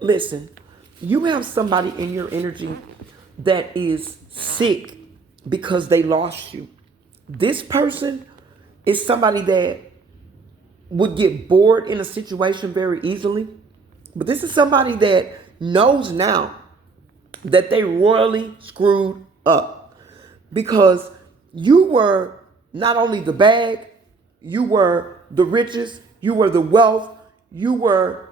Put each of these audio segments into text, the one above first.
Listen, you have somebody in your energy that is sick because they lost you. This person is somebody that would get bored in a situation very easily. But this is somebody that knows now that they royally screwed up because you were not only the bag, you were the riches, you were the wealth, you were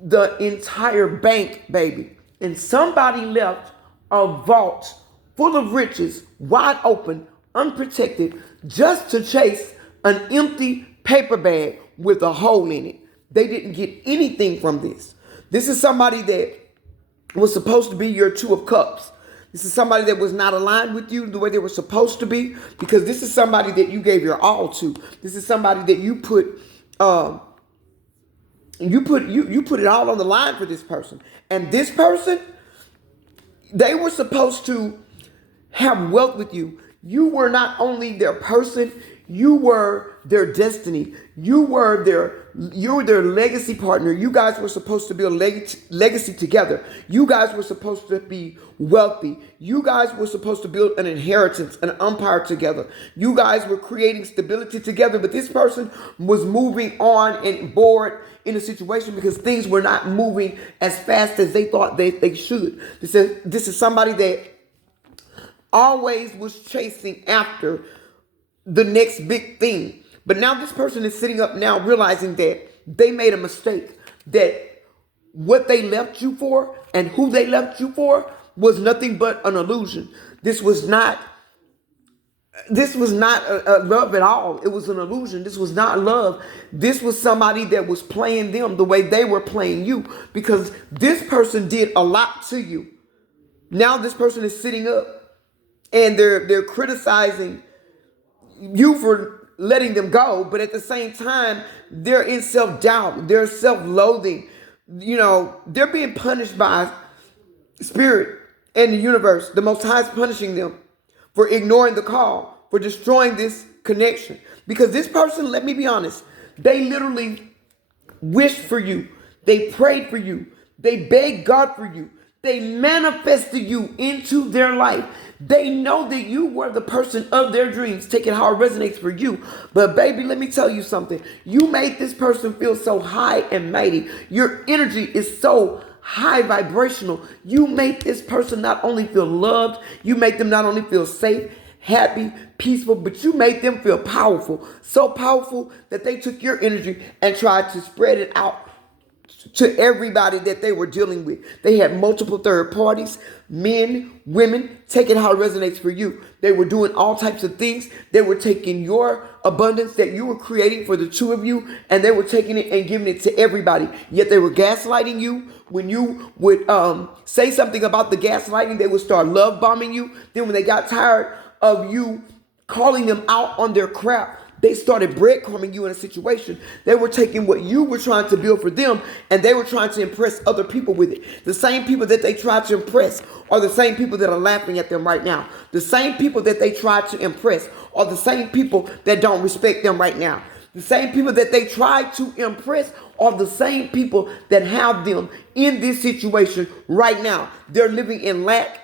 the entire bank, baby. And somebody left a vault full of riches, wide open, unprotected, just to chase an empty paper bag with a hole in it. They didn't get anything from this. This is somebody that was supposed to be your two of cups. This is somebody that was not aligned with you the way they were supposed to be, because this is somebody that you gave your all to. This is somebody that you put it all on the line for this person. And this person, they were supposed to have wealth with you. You were not only their person, you were their destiny. You were their legacy partner. You guys were supposed to build legacy together. You guys were supposed to be wealthy. You guys were supposed to build an inheritance, an empire together. You guys were creating stability together. But this person was moving on and bored in a situation because things were not moving as fast as they thought they should. This is somebody that always was chasing after the next big thing. But now this person is sitting up now realizing that they made a mistake, that what they left you for and who they left you for was nothing but an illusion. This was not a love at all. It was an illusion. This was not love. This was somebody that was playing them the way they were playing you, because this person did a lot to you. Now this person is sitting up and they're criticizing you for letting them go, but at the same time, they're in self-doubt, they're self-loathing. They're being punished by spirit and the universe. The Most High is punishing them for ignoring the call, for destroying this connection. Because this person, let me be honest, they literally wished for you. They prayed for you. They begged God for you. They manifested you into their life. They know that you were the person of their dreams. Take it how it resonates for you. But baby, let me tell you something. You made this person feel so high and mighty. Your energy is so high vibrational. You made this person not only feel loved, you make them not only feel safe, happy, peaceful, but you made them feel powerful. So powerful that they took your energy and tried to spread it out to everybody that they were dealing with. They had multiple third parties, men, women. Take it how it resonates for you. They were doing all types of things. They were taking your abundance that you were creating for the two of you, and they were taking it and giving it to everybody. Yet they were gaslighting you. When you would say something about the gaslighting, they would start love bombing you. Then when they got tired of you calling them out on their crap, they started breadcrumbing you in a situation. They were taking what you were trying to build for them, and they were trying to impress other people with it. The same people that they tried to impress are the same people that are laughing at them right now. The same people that they tried to impress are the same people that don't respect them right now. The same people that they tried to impress are the same people that have them in this situation right now. They're living in lack.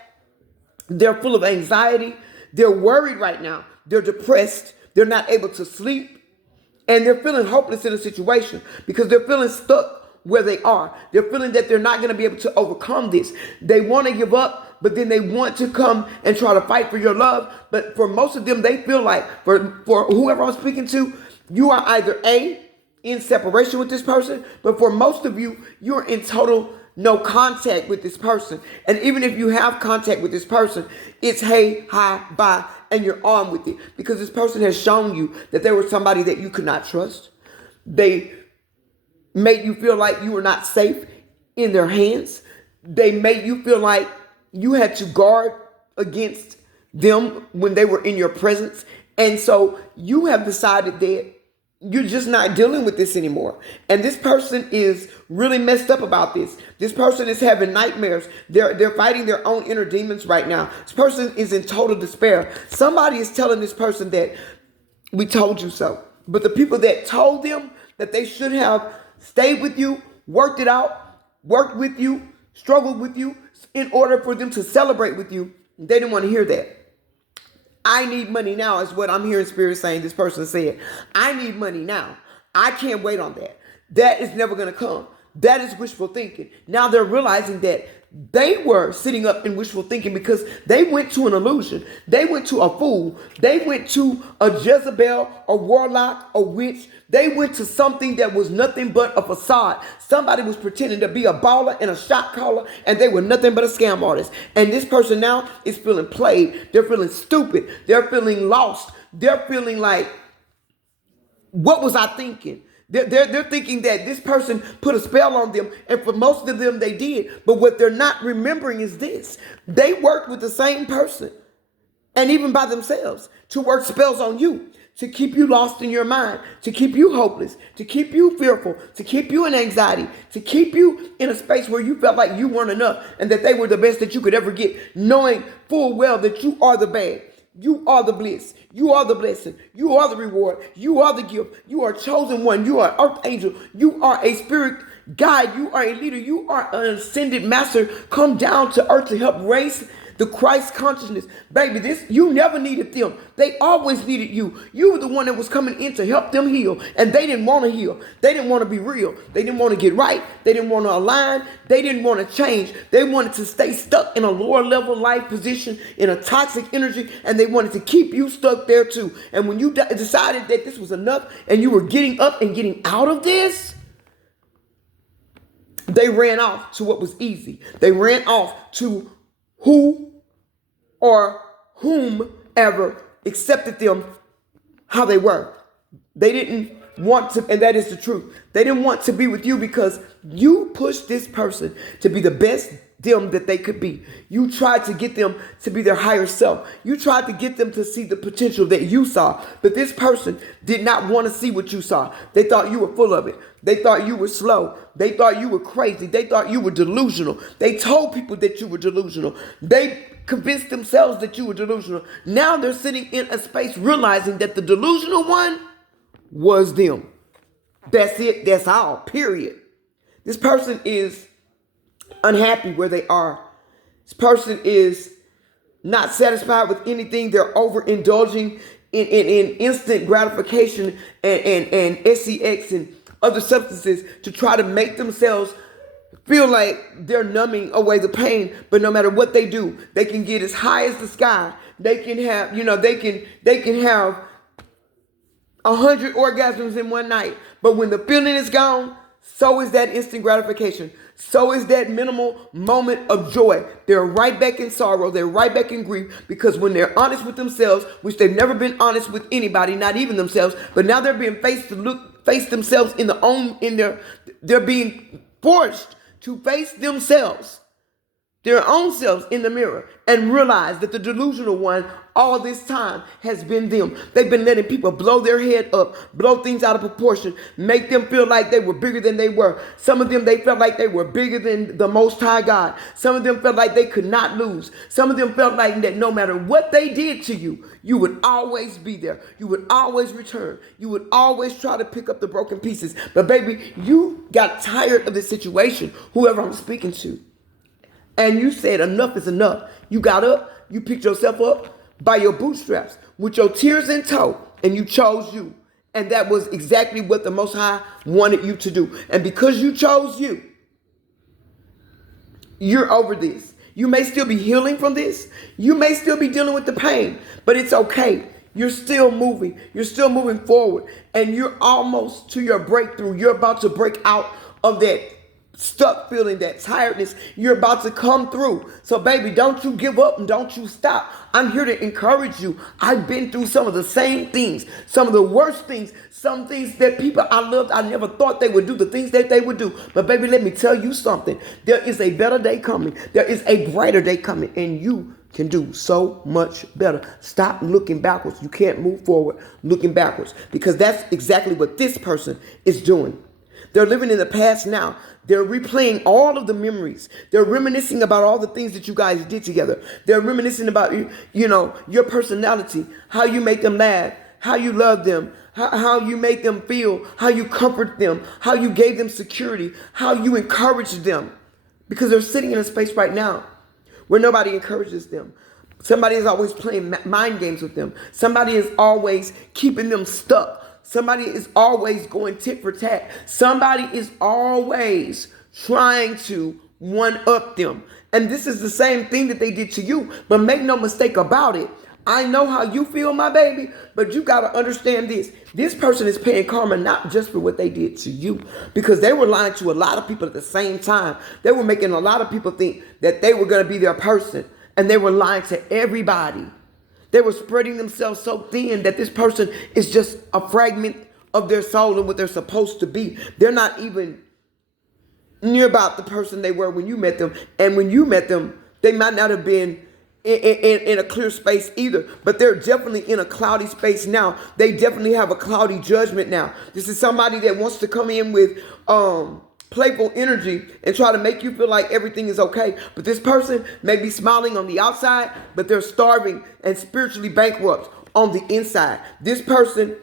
They're full of anxiety. They're worried right now. They're depressed. They're not able to sleep, and they're feeling hopeless in a situation because they're feeling stuck where they are. They're feeling that they're not going to be able to overcome this. They want to give up, but then they want to come and try to fight for your love. But for most of them, they feel like, for whoever I'm speaking to, you are either A, in separation with this person, but for most of you, you're in total no contact with this person. And even if you have contact with this person, it's hey, hi, bye, and you're on with it. Because this person has shown you that they were somebody that you could not trust. They made you feel like you were not safe in their hands. They made you feel like you had to guard against them when they were in your presence. And so you have decided that you're just not dealing with this anymore. And this person is really messed up about this. This person is having nightmares. They're fighting their own inner demons right now. This person is in total despair. Somebody is telling this person that we told you so. But the people that told them that they should have stayed with you, worked it out, worked with you, struggled with you in order for them to celebrate with you. They didn't want to hear that. I need money now is what I'm hearing Spirit saying. This person said, I need money now. I can't wait on that. That is never going to come. That is wishful thinking. Now they're realizing that they were sitting up in wishful thinking because they went to an illusion. They went to a fool. They went to a Jezebel, a warlock, a witch. They went to something that was nothing but a facade. Somebody was pretending to be a baller and a shot caller, and they were nothing but a scam artist. And this person now is feeling played. They're feeling stupid. They're feeling lost. They're feeling like, what was I thinking? They're thinking that this person put a spell on them, and for most of them they did. But what they're not remembering is this. They worked with the same person, and even by themselves, to work spells on you, to keep you lost in your mind, to keep you hopeless, to keep you fearful, to keep you in anxiety, to keep you in a space where you felt like you weren't enough and that they were the best that you could ever get, knowing full well that you are the bad. You are the bliss. You are the blessing. You are the reward. You are the gift. You are chosen one. You are an earth angel. You are a spirit guide. You are a leader. You are an ascended master come down to earth to help raise the Christ consciousness. Baby, you never needed them. They always needed you. You were the one that was coming in to help them heal. And they didn't want to heal. They didn't want to be real. They didn't want to get right. They didn't want to align. They didn't want to change. They wanted to stay stuck in a lower level life position, in a toxic energy, and they wanted to keep you stuck there too. And when you decided that this was enough and you were getting up and getting out of this, they ran off to what was easy. They ran off to who or whomever accepted them how they were. They didn't want to, and that is the truth. They didn't want to be with you because you pushed this person to be the best them that they could be. You tried to get them to be their higher self. You tried to get them to see the potential that you saw. But this person did not want to see what you saw. They thought you were full of it. They thought you were slow. They thought you were crazy. They thought you were delusional. They told people that you were delusional. They convinced themselves that you were delusional. Now they're sitting in a space realizing that the delusional one was them. That's it. That's all. Period. This person is unhappy where they are. This person is not satisfied with anything. They're overindulging in instant gratification and sex and other substances to try to make themselves feel like they're numbing away the pain. But no matter what they do, they can get as high as the sky. They can have, they can have 100 orgasms in one night. But when the feeling is gone, so is that instant gratification. So is that minimal moment of joy. They're right back in sorrow. They're right back in grief because when they're honest with themselves, which they've never been honest with anybody, not even themselves, but now they're being face themselves they're being forced to face themselves, their own selves in the mirror, and realize that the delusional one all this time has been them. They've been letting people blow their head up, blow things out of proportion, make them feel like they were bigger than they were. Some of them, they felt like they were bigger than the Most High God. Some of them felt like they could not lose. Some of them felt like that no matter what they did to you, you would always be there. You would always return. You would always try to pick up the broken pieces. But baby, you got tired of this situation, whoever I'm speaking to. And you said enough is enough. You got up, you picked yourself up by your bootstraps with your tears in tow, and you chose you. And that was exactly what the Most High wanted you to do. And because you chose you, you're over this. You may still be healing from this. You may still be dealing with the pain, but it's okay. You're still moving. You're still moving forward. And you're almost to your breakthrough. You're about to break out of that stuck feeling, that tiredness. You're about to come through. So baby, don't you give up and don't you stop. I'm here to encourage you. I've been through some of the same things, some of the worst things, some things that people I loved, I never thought they would do, the things that they would do. But baby, let me tell you something. There is a better day coming. There is a brighter day coming, and you can do so much better. Stop looking backwards. You can't move forward looking backwards, because that's exactly what this person is doing. They're living in the past now. They're replaying all of the memories. They're reminiscing about all the things that you guys did together. They're reminiscing about, your personality, how you make them laugh, how you love them, how you make them feel, how you comfort them, how you gave them security, how you encourage them. Because they're sitting in a space right now where nobody encourages them. Somebody is always playing mind games with them. Somebody is always keeping them stuck. Somebody is always going tit for tat. Somebody is always trying to one-up them. And this is the same thing that they did to you. But make no mistake about it. I know how you feel, my baby, but you got to understand this. This person is paying karma not just for what they did to you, because they were lying to a lot of people at the same time. They were making a lot of people think that they were going to be their person, and they were lying to everybody. They were spreading themselves so thin that this person is just a fragment of their soul and what they're supposed to be. They're not even near about the person they were when you met them. And when you met them, they might not have been in a clear space either, but they're definitely in a cloudy space now. They definitely have a cloudy judgment now. This is somebody that wants to come in with playful energy and try to make you feel like everything is okay. But this person may be smiling on the outside, but they're starving and spiritually bankrupt on the inside. This person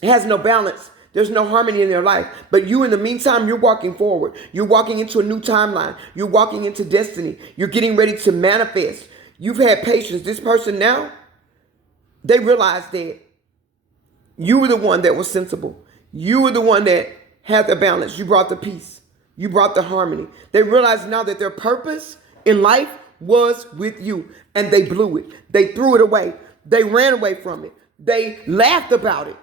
has no balance. There's no harmony in their life. But you, in the meantime, you're walking forward. You're walking into a new timeline. You're walking into destiny. You're getting ready to manifest. You've had patience. This person now, they realize that you were the one that was sensible. You were the one that had the balance. You brought the peace. You brought the harmony. They realize now that their purpose in life was with you, and they blew it. They threw it away. They ran away from it. They laughed about it.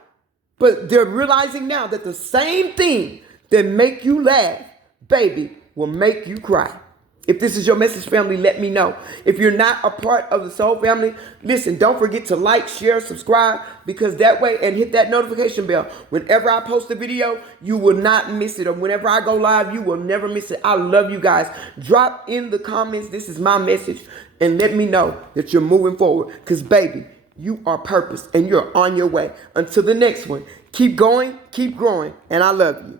But they're realizing now that the same thing that make you laugh, baby, will make you cry. If this is your message, family, let me know. If you're not a part of the Soul Family, listen, don't forget to like, share, subscribe, because that way, and hit that notification bell. Whenever I post a video, you will not miss it. Or whenever I go live, you will never miss it. I love you guys. Drop in the comments, this is my message, and let me know that you're moving forward. Because, baby, you are purpose, and you're on your way. Until the next one, keep going, keep growing, and I love you.